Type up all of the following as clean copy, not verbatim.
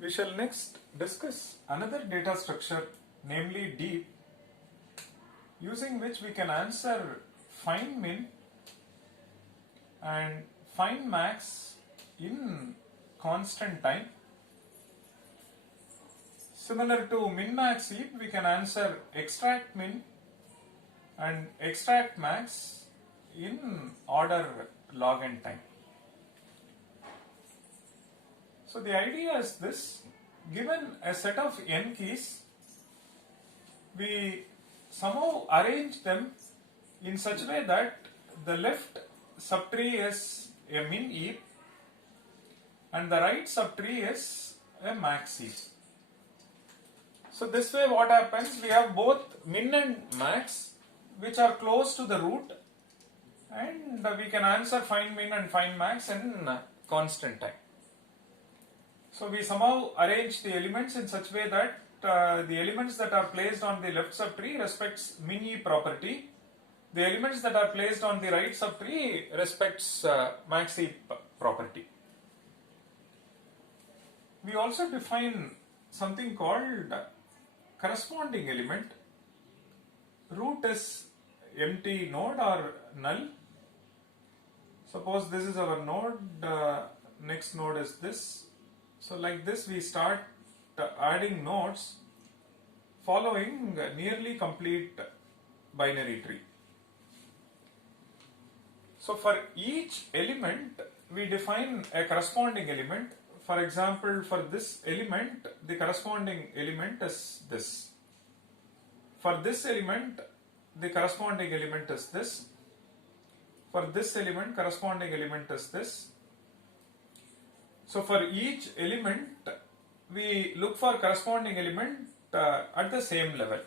We shall next discuss another data structure, namely deep, using which we can answer find min and find max in constant time. Similar to min max heap, we can answer extract min and extract max in order log n time. So the idea is this: given a set of n keys, we somehow arrange them in such a way that the left subtree is a min heap and the right subtree is a max heap. So this way what happens, we have both min and max which are close to the root, and we can answer find min and find max in constant time. So we somehow arrange the elements in such a way that the elements that are placed on the left subtree respects min heap property. The elements that are placed on the right subtree respects max heap property. We also define something called corresponding element. Root is empty node or null. Suppose this is our node, next node is this. So like this we start adding nodes following a nearly complete binary tree. So for each element we define a corresponding element. For example, for this element the corresponding element is this. For this element the corresponding element is this. For this element corresponding element is this. So for each element we look for corresponding element at the same level.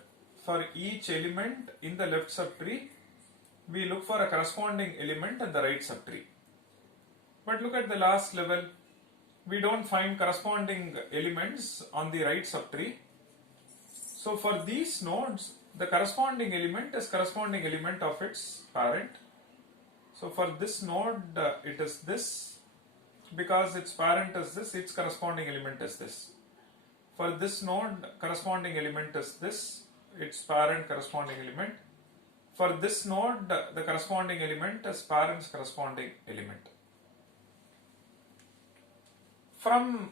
For each element in the left subtree we look for a corresponding element in the right subtree. But look at the last level, we don't find corresponding elements on the right subtree. So for these nodes the corresponding element is corresponding element of its parent. So for this node it is this, because its parent is this, its corresponding element is this. For this node corresponding element is this, its parent corresponding element. For this node the corresponding element is parent's corresponding element. From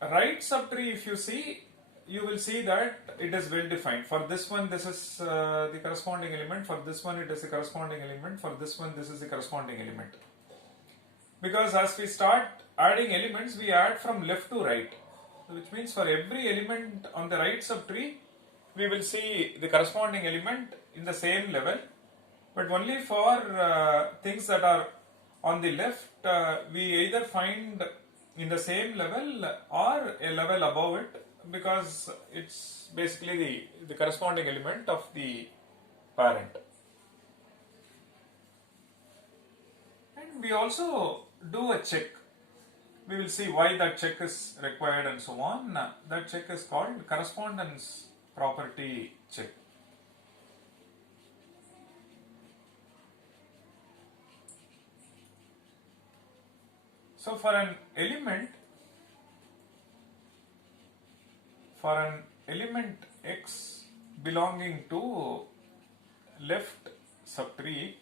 right subtree if you see, you will see that it is well defined. For this one this is the corresponding element, for this one it is the corresponding element, for this one this is the corresponding element. Because as we start adding elements we add from left to right, which means for every element on the right subtree we will see the corresponding element in the same level, but only for things that are on the left we either find in the same level or a level above it, because it's basically the corresponding element of the parent. And we also do a check. We will see why that check is required and so on. That check is called correspondence property check. So for an element x belonging to left subtree,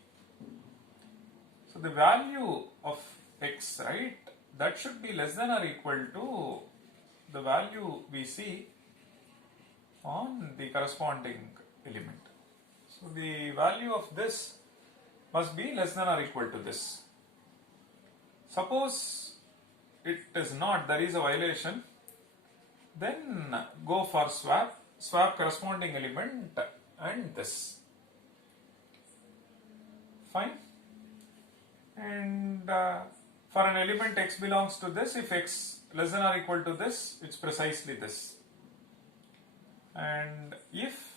so the value of x, right, that should be less than or equal to the value we see on the corresponding element. So the value of this must be less than or equal to this. Suppose it is not, there is a violation, then go for swap corresponding element and this. Fine. And for an element x belongs to this, if x less than or equal to this, it's precisely this. And if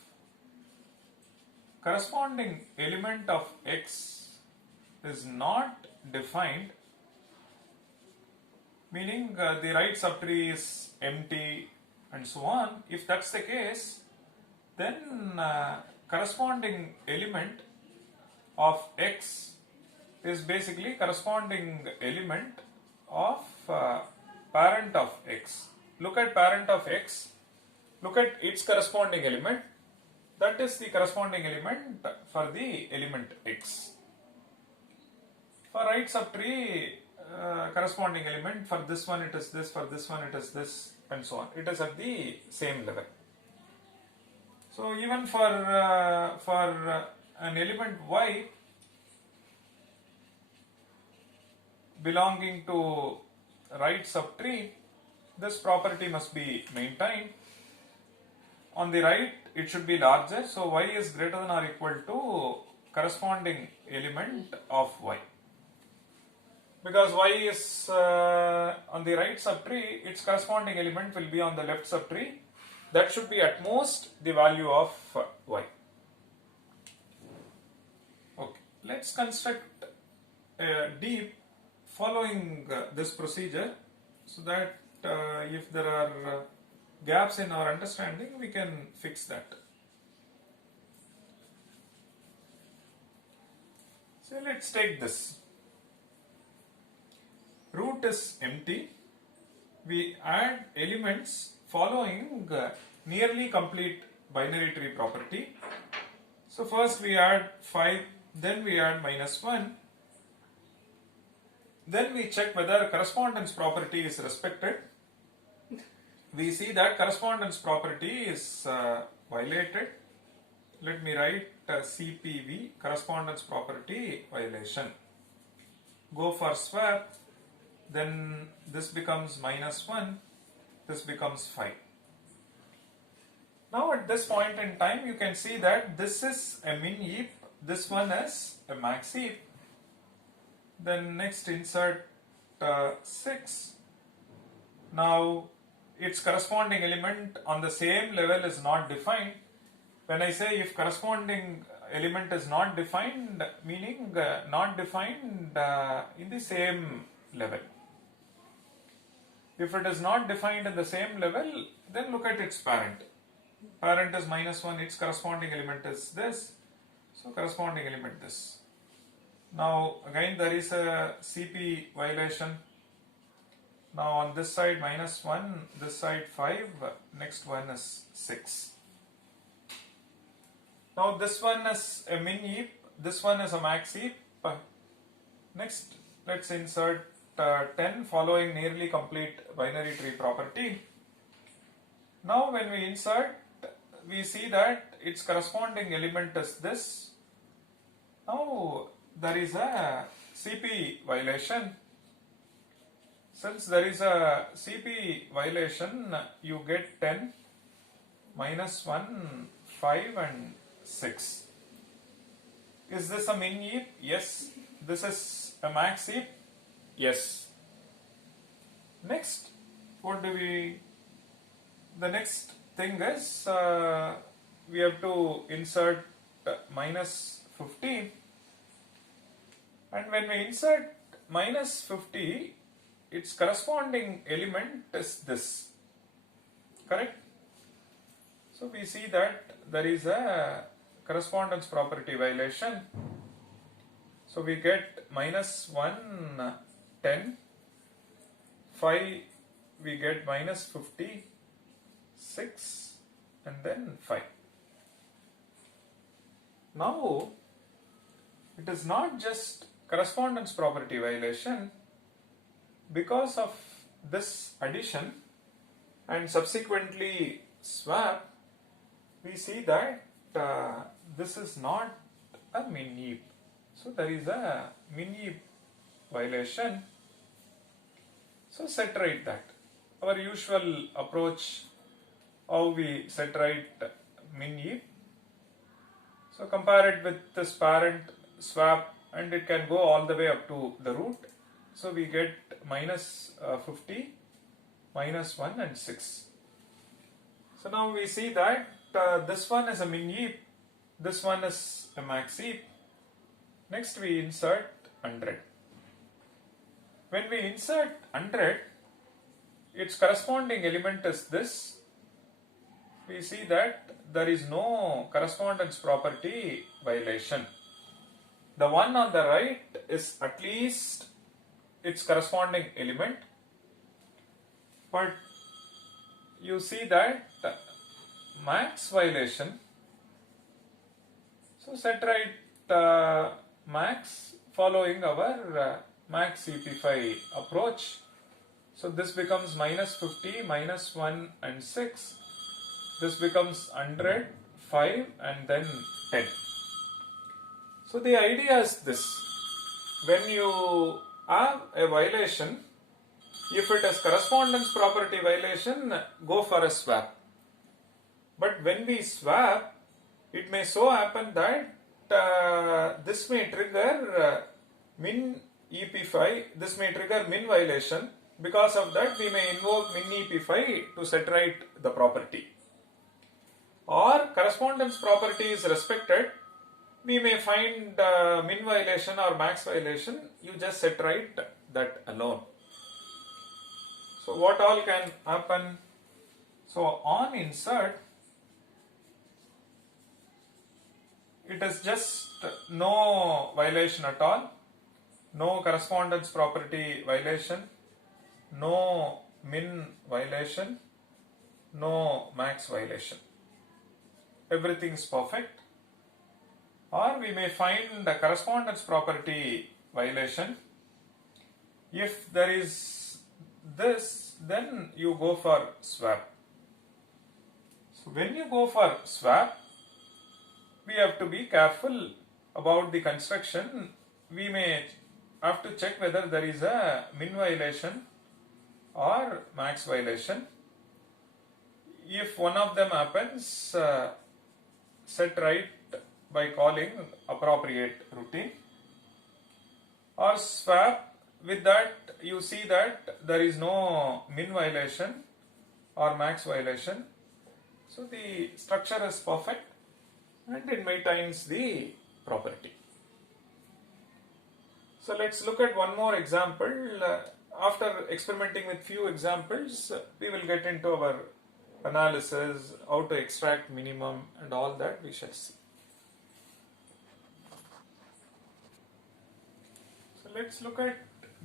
corresponding element of x is not defined, meaning the right subtree is empty and so on, if that's the case, then corresponding element of x is basically corresponding element of parent of x. look at parent of x, look at its corresponding element, that is the corresponding element for the element x. For right subtree, corresponding element, for this one it is this, for this one it is this, and so on. It is at the same level. So even for an element y belonging to right subtree, this property must be maintained. On the right it should be larger, so y is greater than or equal to corresponding element of y. Because y is on the right subtree, its corresponding element will be on the left subtree. That should be at most the value of y. Okay, let's construct a deep following this procedure, so that if there are gaps in our understanding, we can fix that. So let's take this. Root is empty. We add elements following nearly complete binary tree property. So first we add 5, then we add -1. Then we check whether correspondence property is respected. We see that correspondence property is violated. Let me write CPV, correspondence property violation. Go for swap, then this becomes -1, this becomes 5. Now at this point in time you can see that this is a min heap, this one is a max heap. Then next insert 6. Now its corresponding element on the same level is not defined. When I say if corresponding element is not defined, meaning not defined in the same level. If it is not defined in the same level, then look at its parent. Parent is -1, its corresponding element is this, so corresponding element this. Now again there is a CP violation. Now on this side -1, this side 5, next one is 6. Now this one is a min heap, this one is a max heap. Next let's insert 10 following nearly complete binary tree property. Now when we insert, we see that its corresponding element is this. Now there is a CP violation. Since there is a CP violation, you get 10, -1, 5 and 6. Is this a min heap? Yes. This is a max heap? Yes. Next, the next thing is we have to insert -50, and when we insert -50, its corresponding element is this, correct? So we see that there is a correspondence property violation. So we get -1, 10, 5, we get -50, 6 and then 5. Now it is not just correspondence property violation. Because of this addition and subsequently swap, we see that this is not a min heap. So there is a min heap violation. So set right that. Our usual approach, how we set right min heap. So compare it with this parent, swap, and it can go all the way up to the root. So we get -50, -1 and 6. So now we see that this one is a min heap, this one is a max heap. Next we insert 100. When we insert 100, its corresponding element is this. We see that there is no correspondence property violation. The one on the right is at least its corresponding element, but you see that max violation. So set right max following our max CP5 approach. So this becomes minus 50, minus 1 and 6. This becomes 100, 5 and then 10. So the idea is this. When you have a violation, if it is correspondence property violation, go for a swap. But when we swap, it may so happen that this may trigger min EP5, this may trigger min violation. Because of that, we may invoke min EP5 to set right the property. Or correspondence property is respected, we may find min violation or max violation, you just set right that alone. So what all can happen? So on insert, it is just no violation at all, no correspondence property violation, no min violation, no max violation. Everything is perfect. Or we may find the correspondence property violation. If there is this, then you go for swap. So when you go for swap, we have to be careful about the construction. We may have to check whether there is a min violation or max violation. If one of them happens, set right by calling appropriate routine. Or swap, with that you see that there is no min violation or max violation. So the structure is perfect and it maintains the property. So let's look at one more example. After experimenting with few examples, we will get into our analysis, how to extract minimum and all that we shall see. So let's look at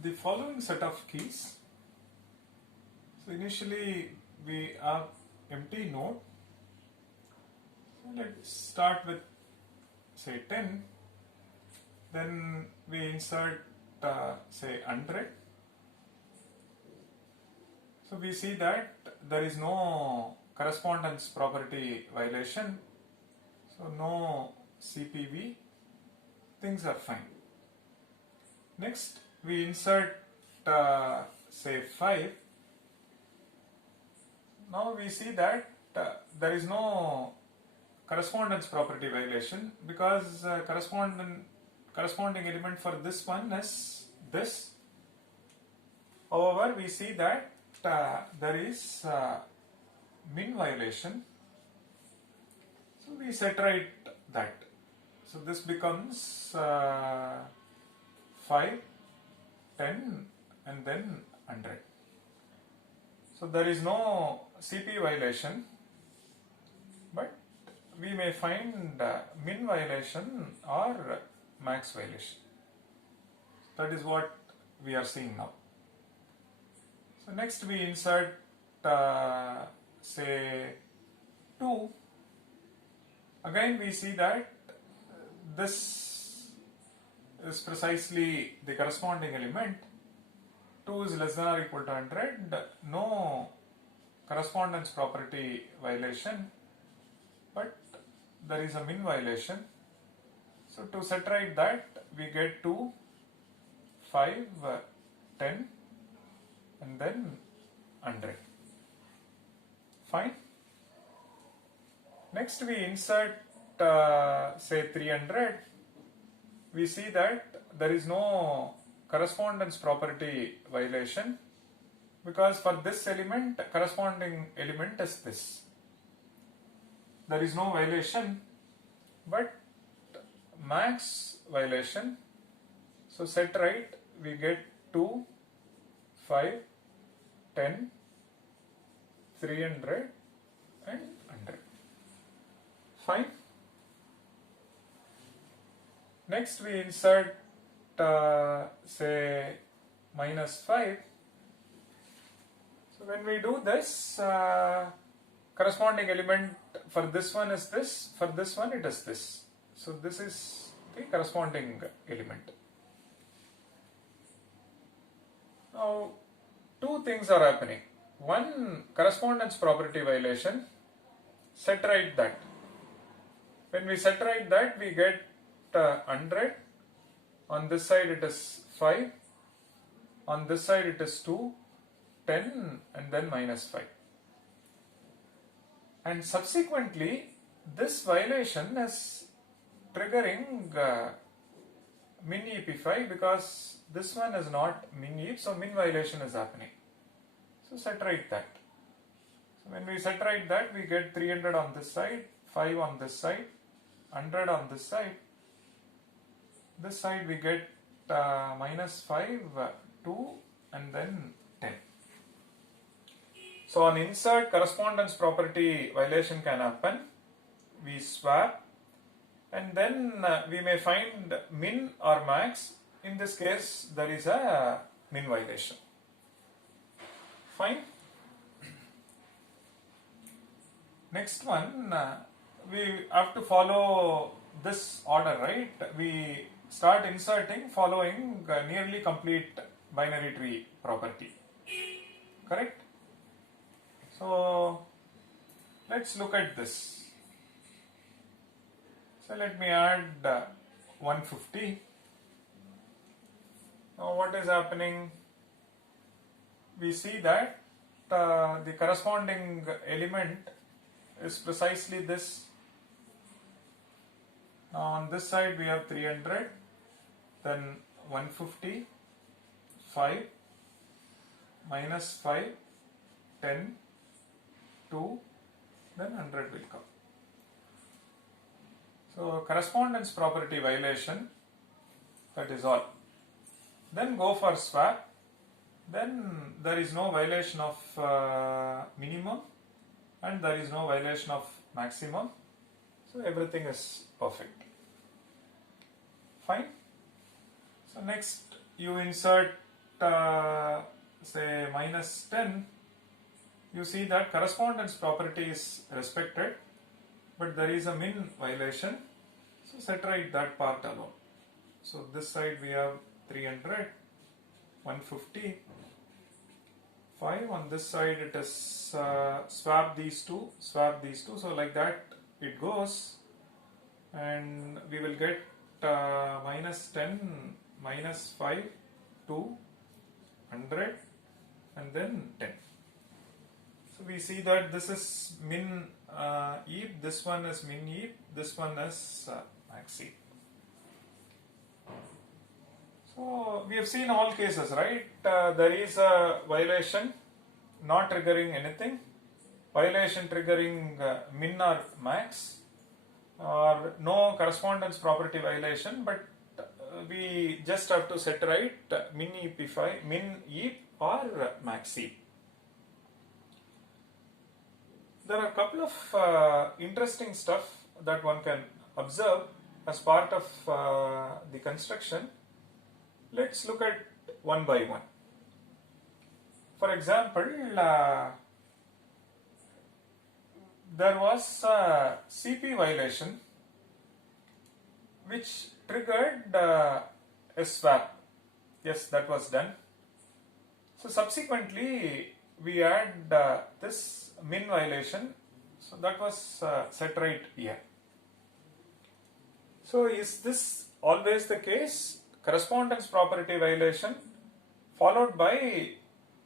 the following set of keys. So initially we have empty node. So let's start with say 10. Then we insert say 100. So we see that there is no correspondence property violation. So no CPV. Things are fine. Next we insert say 5. Now we see that there is no correspondence property violation because corresponding element for this one is this. However, we see that there is min violation. So we set right that. So this becomes 5, 10 and then 100. So there is no CP violation, but we may find min violation or max violation. That is what we are seeing now. So next we insert say 2. Again we see that this is precisely the corresponding element. 2 is less than or equal to 100. No correspondence property violation, but there is a min violation. So to set right that, we get 2, 5, 10 and then 100. Fine. Next we insert say 300. We see that there is no correspondence property violation because for this element, corresponding element is this. There is no violation, but max violation. So set right, we get 2, 5, 10, 300 and 100. Fine. Next we insert say -5. So when we do this, corresponding element for this one is this, for this one it is this. So this is the corresponding element. Now, two things are happening. One, correspondence property violation. Set right that. When we set right that, we get 100. On this side it is 5. On this side it is 2, 10 and then minus 5. And subsequently, this violation is triggering min EP5 because this one is not min EP, so min violation is happening. So set right that. So when we set right that, we get 300 on this side, 5 on this side, 100 on this side. This side we get minus 5, 2 and then 10. So on insert, correspondence property violation can happen. We swap and then we may find min or max. In this case, there is a min violation. Fine. Next one, we have to follow this order, right? We start inserting following nearly complete binary tree property. Correct? So let's look at this. So let me add 150. Now what is happening? We see that the corresponding element is precisely this. Now on this side we have 300, then 150, 5, minus 5, 10, 2, then 100 will come. So correspondence property violation, that is all. Then go for swap. Then there is no violation of minimum and there is no violation of maximum. So everything is perfect. Fine. So next you insert say minus 10. You see that correspondence property is respected, but there is a min violation. So set right that part alone. So this side we have 300, 150, 5. On this side it is swap these two. So like that it goes, and we will get minus 10, minus 5, 2, 100, and then 10. So we see that this is min EP, this one is min EP, this one is max EP. So we have seen all cases, right? There is a violation not triggering anything, violation triggering min or max, or no correspondence property violation, but we just have to set right min EP5, min EP or max EP. There are a couple of interesting stuff that one can observe as part of the construction. Let's look at one by one. For example, there was a CP violation which triggered a swap. Yes, that was done. So subsequently we add this min violation. So that was set right here. So is this always the case? Correspondence property violation followed by,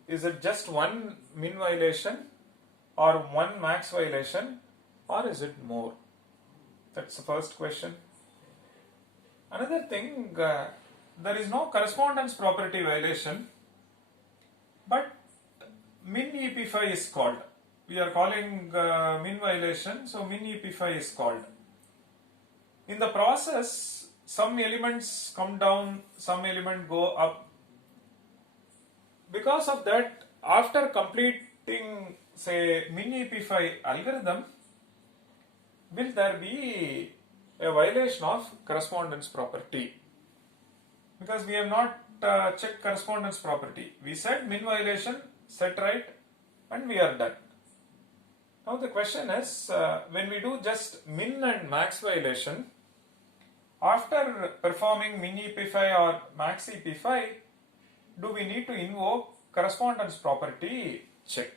is it just one min violation or one max violation, or is it more? That's the first question. Another thing, there is no correspondence property violation, but min EP5 is called. We are calling min violation, so min EP5 is called. In the process, some elements come down, some element go up. Because of that, after completing say min EP5 algorithm, will there be a violation of correspondence property? Because we have not checked correspondence property. We said min violation, set right, and we are done. Now the question is, when we do just min and max violation, after performing min EP5 or max EP5, do we need to invoke correspondence property check?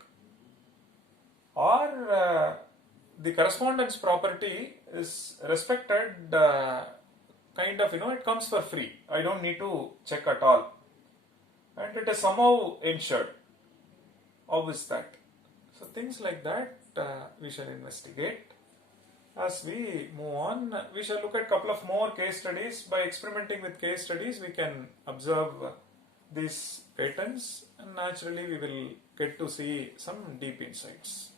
Or the correspondence property is respected kind of, it comes for free. I don't need to check at all. And it is somehow ensured. How is that? So things like that we shall investigate. As we move on, we shall look at a couple of more case studies. By experimenting with case studies, we can observe these patterns, and naturally we will get to see some deep insights.